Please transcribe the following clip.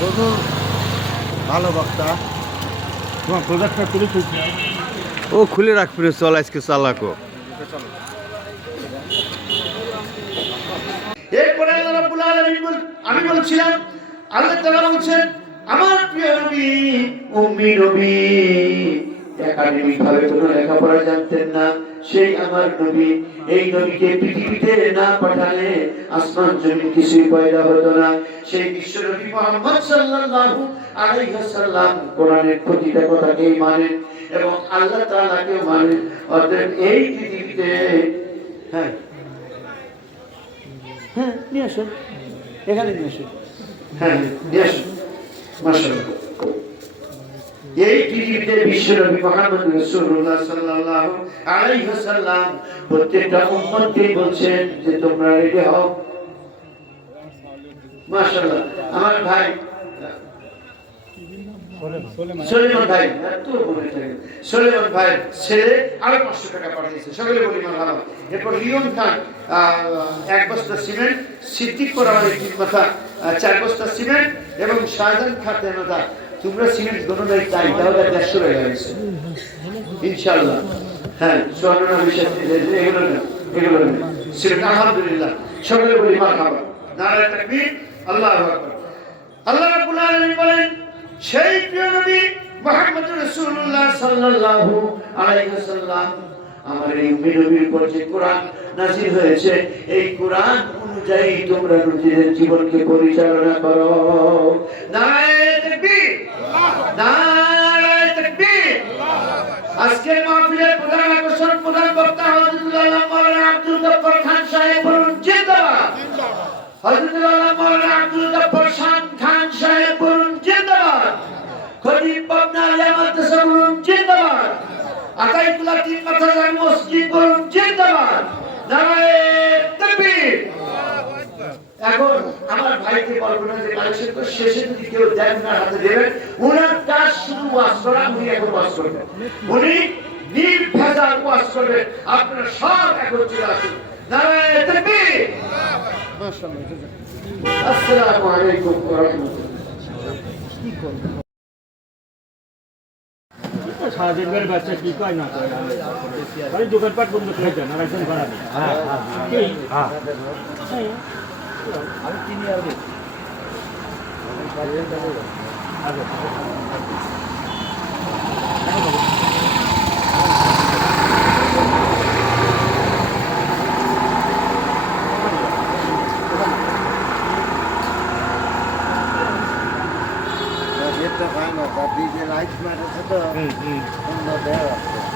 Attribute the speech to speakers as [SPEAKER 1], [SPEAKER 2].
[SPEAKER 1] হুজুর ভালো বক্তা।
[SPEAKER 2] তোমার প্রোডাক্টটা খুঁজছি
[SPEAKER 3] ও খুলে রাখ ফিরে চল আজকে চালাকো।
[SPEAKER 1] এরপরে আল্লাহ রাব্বুল আলামিন বল আমি বলছিলাম আল্লাহ তাআলা বলছেন আমার প্রিয় নবী উম্মি নবী। একাডেমিক ভাবে কোনো লেখাপড়া জানতেন না। সেই আমার নবী, এই নবীকে পৃথিবীতে না পাঠালে আসমান জমিন কিছুই পয়দা হতো না। সেই বিশ্ব নবী মোহাম্মদ সাল্লাল্লাহু আলাইহি ওয়াসাল্লাম কোরআনের প্রতিটা কথাকেই মানেন এবং আল্লাহ তাআলাকেও মানেন। অতএব এই পৃথিবীতে হ্যাঁ হ্যাঁ নিয়ে আসুন। এখানে নিয়ে আসুন। হ্যাঁ নিয়ে আসুন। মাশাআল্লাহ। এই পৃথিবীতে বিশ্বনবী মুহাম্মদ রাসূলুল্লাহ সাল্লাল্লাহু আলাইহি ওয়াসাল্লাম প্রত্যেকটা উম্মতকে বলছেন যে তোমরা রেডি হও। মাশাআল্লাহ, আমার ভাই, সলিমান ভাই, এত বলে থাকে। ভাই, ছেলে, আরও পাঁচশো টাকা পাঠিয়েছে। সকলে এক বস্তা সিমেন্ট, সিদ্দিক করা চার বস্তা সিমেন্ট এবং শাহজাহান তেনতা তোমরা দোনো নাই তাই তাহলে দেড়শো হয়ে গেছে ইনশাআল্লাহ। হ্যাঁ স্বর্ণ বিশ্বাস এগুলো না এগুলো না। সিমেন্ট আলহামদুলিল্লাহ, সকলে বলি মা ভালো নারায় তাকবীর, আল্লাহ আল্লাহ রাব্বুল আলামিন বলেন, সেই প্রিয় নবী মুহাম্মদ রাসূলুল্লাহ সাল্লাল্লাহু আলাইহি ওয়াসাল্লাম আমার এই উম্মি নবীর যে কোরআন নাসির হয়েছে। এই কোরআন অনুযায়ী তোমরা নিজেদের জীবনকে পরিচালনা করো। আজকের মাহফিলের প্রধান আকর্ষণ, প্রধান বক্তা আকাইতুল্লাহ তিন মাথা জামি মসজিদ বলুন, জিন্দাবাদ। নারায়ে তাকবীর। এখন আমার ভাইকে বলব না যে কালেকশন করে শেষে যদি কেউ দেন না, হাতে দেবেন। ওনার কাজ শুধু ওয়াজ করা, উনি এখন ওয়াজ করবেন। উনি নির্ভেজাল ওয়াজ করবেন। আপনারা সব একত্রে আসুন। নারায়ণ তাকবীর। আসসালামু আলাইকুম ওয়া রাহমাতুল্লাহ।
[SPEAKER 2] সারাদিন ধরে বাচ্চা কি কয় না কয়? মানে দোকানপাট বন্ধ করে দেন আর একজন ভাড়া নেই হ্যাঁ হ্যাঁ
[SPEAKER 4] নেটটা rein, aber wie die
[SPEAKER 2] Leitschmerzen sind,
[SPEAKER 4] sind noch der.